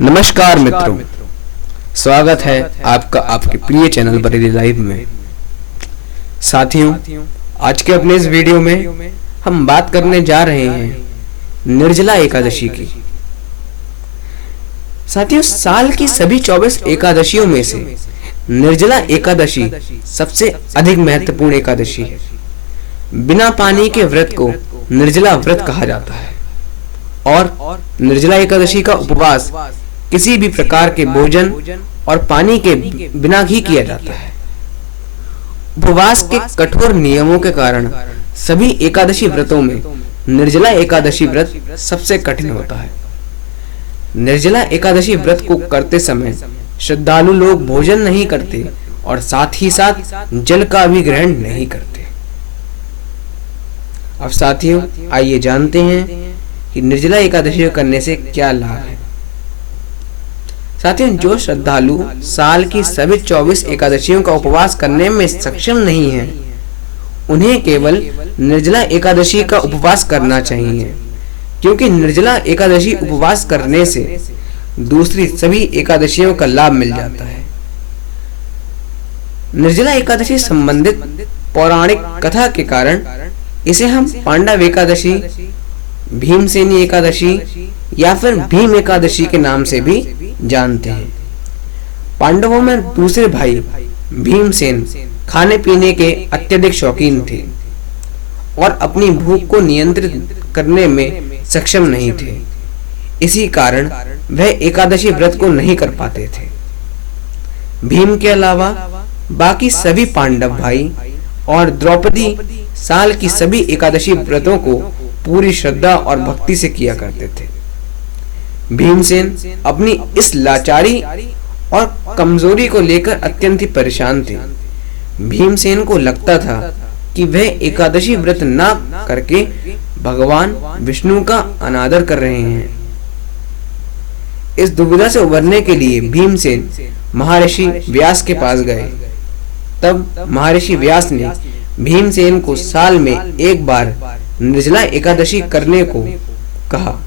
नमस्कार मित्रों, स्वागत है आपका आपके प्रिय चैनल बरेली लाइव में। साथियों, आज के अपने इस वीडियो में हम बात करने जा रहे हैं निर्जला एकादशी की। साथियों, साल की सभी 24 एकादशियों में से निर्जला एकादशी सबसे अधिक महत्वपूर्ण एकादशी है। बिना पानी के व्रत को निर्जला व्रत कहा जाता है और निर्जला एकादशी का उपवास किसी भी प्रकार के भोजन और पानी के बिना ही किया जाता है। उपवास के कठोर नियमों के कारण सभी एकादशी व्रतों में निर्जला एकादशी व्रत सबसे कठिन होता है। निर्जला एकादशी व्रत को करते समय श्रद्धालु लोग भोजन नहीं करते और साथ ही साथ जल का भी ग्रहण नहीं करते। अब साथियों, आइए जानते हैं कि निर्जला एकादशी करने से क्या लाभ है। साथियों, जो श्रद्धालु साल की सभी 24 एकादशियों का उपवास करने में सक्षम नहीं हैं, उन्हें केवल निर्जला एकादशी का उपवास करना चाहिए, क्योंकि निर्जला एकादशी उपवास करने से दूसरी सभी एकादशियों का लाभ मिल जाता है। निर्जला एकादशी संबंधित पौराणिक कथा के कारण इसे हम पांडव एकादशी, भीमसेनी एकादशी या फिर भीम एकादशी के नाम से भी जानते हैं। पांडवों में दूसरे भाई भीमसेन खाने पीने के अत्यधिक शौकीन थे और अपनी भूख को नियंत्रित करने में सक्षम नहीं थे। इसी कारण वह एकादशी व्रत को नहीं कर पाते थे। भीम के अलावा बाकी सभी पांडव भाई और द्रौपदी साल की सभी एकादशी व्रतों को पूरी श्रद्धा और भक्ति से किया करते थे। भीमसेन अपनी इस लाचारी और कमजोरी को लेकर अत्यंत ही परेशान थे। भीमसेन को लगता था कि वह एकादशी व्रत ना करके भगवान विष्णु का अनादर कर रहे हैं। इस दुविधा से उबरने के लिए भीमसेन महर्षि व्यास के पास गए। तब महर्षि व्यास ने भीमसेन को साल में एक बार निर्जला एकादशी करने को कहा,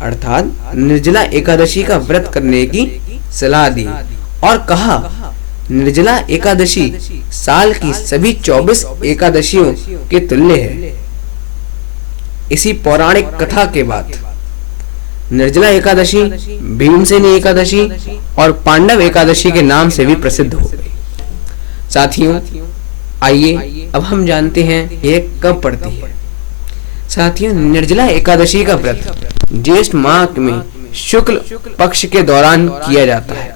अर्थात निर्जला एकादशी का व्रत करने की सलाह दी और कहा, निर्जला एकादशी साल की सभी 24 एकादशियों के तुल्य है। इसी पौराणिक कथा के बाद निर्जला एकादशी भीमसेनी एकादशी और पांडव एकादशी के नाम से भी प्रसिद्ध हो गई। साथियों, आइए अब हम जानते हैं यह कब पड़ती है। साथियों, निर्जला एकादशी का व्रत ज्येष्ठ माह में शुक्ल पक्ष के दौरान किया जाता है।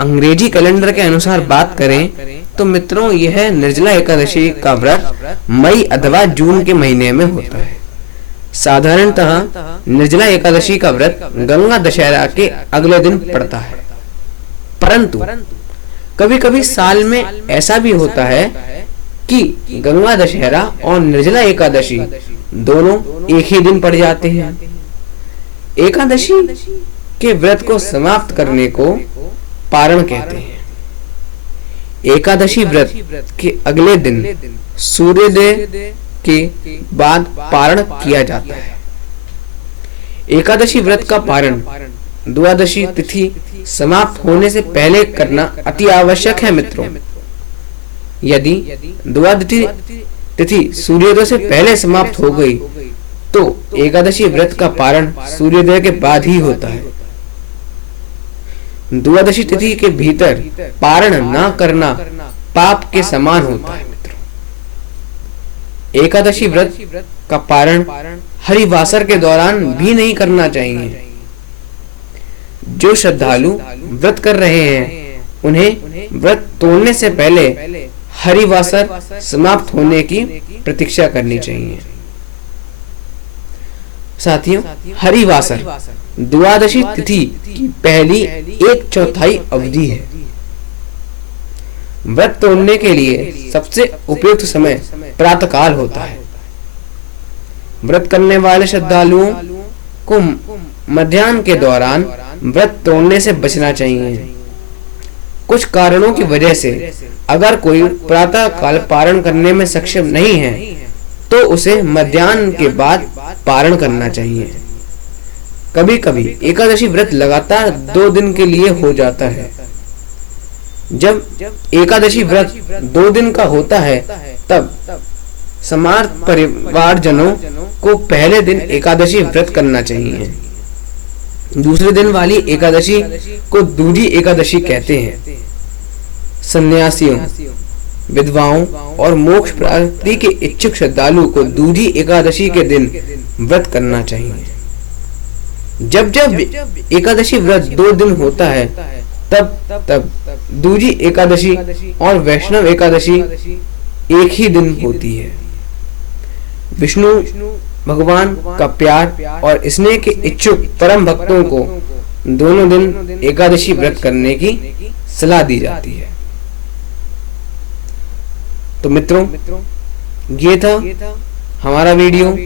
अंग्रेजी कैलेंडर के अनुसार बात करें तो मित्रों, यह निर्जला एकादशी का व्रत मई अथवा जून के महीने में होता है। साधारणतः निर्जला एकादशी का व्रत गंगा दशहरा के अगले दिन पड़ता है, परंतु कभी कभी साल में ऐसा भी होता है कि गंगा दशहरा और निर्जला एकादशी दोनों एक ही दिन पड़ जाते हैं। एकादशी के व्रत को समाप्त करने को पारण कहते हैं। एकादशी व्रत के अगले दिन सूर्योदय के बाद पारण किया जाता है। एकादशी व्रत का पारण द्वादशी तिथि समाप्त होने से पहले करना अति आवश्यक है मित्रों। यदि द्वादशी तिथि सूर्योदय से पहले समाप्त हो गई तो एकादशी व्रत का पारण सूर्योदय के बाद ही होता है। द्वादशी तिथि के भीतर पारण ना करना पाप के समान होता है मित्रों। एकादशी व्रत का पारण हरिवासर के दौरान भी नहीं करना चाहिए। जो श्रद्धालु व्रत कर रहे हैं, उन्हें व्रत तोड़ने से पहले हरिवासर समाप्त होने की प्रतीक्षा करनी चाहिए। साथियों, हरिवासर द्वादशी तिथि की पहली 1/4 अवधि है। व्रत तोड़ने के लिए सबसे उपयुक्त समय प्रातःकाल होता है। व्रत करने वाले श्रद्धालुओं को मध्याह्न के दौरान व्रत तोड़ने से बचना चाहिए। कुछ कारणों की वजह से अगर कोई प्रातः काल पारण करने में सक्षम नहीं है, तो उसे मध्याह्न के बाद पारण करना चाहिए। कभी कभी एकादशी व्रत लगातार 2 दिन के लिए हो जाता है। जब एकादशी व्रत 2 दिन का होता है तब समर्थ परिवारजनों को पहले दिन एकादशी व्रत करना चाहिए। दूसरे दिन वाली एकादशी को दूजी एकादशी कहते हैं। सन्यासियों, विधवाओं और मोक्ष प्राप्ति के इच्छुक श्रद्धालु को दूजी एकादशी के दिन व्रत करना चाहिए। जब जब एकादशी व्रत 2 दिन होता है तब दूजी एकादशी और वैष्णव एकादशी एक ही दिन होती है। विष्णु भगवान का प्यार और स्नेह के इच्छुक परम भक्तों को दोनों दिन एकादशी व्रत करने की सलाह दी जाती है। तो मित्रों, ये था हमारा वीडियो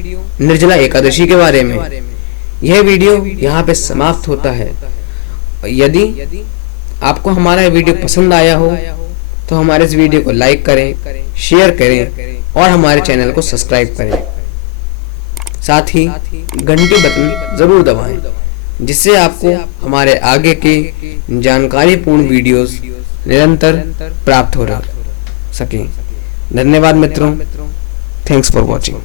निर्जला एकादशी के बारे में। यह वीडियो यहाँ पे समाप्त होता है। यदि आपको हमारा वीडियो पसंद आया हो तो हमारे इस वीडियो को लाइक करें, शेयर करें और हमारे चैनल को सब्सक्राइब करें। साथ ही घंटी बटन जरूर दबाएं, जिससे आपको हमारे आगे के जानकारीपूर्ण वीडियोस निरंतर प्राप्त हो सकें। धन्यवाद मित्रों। Thanks for watching.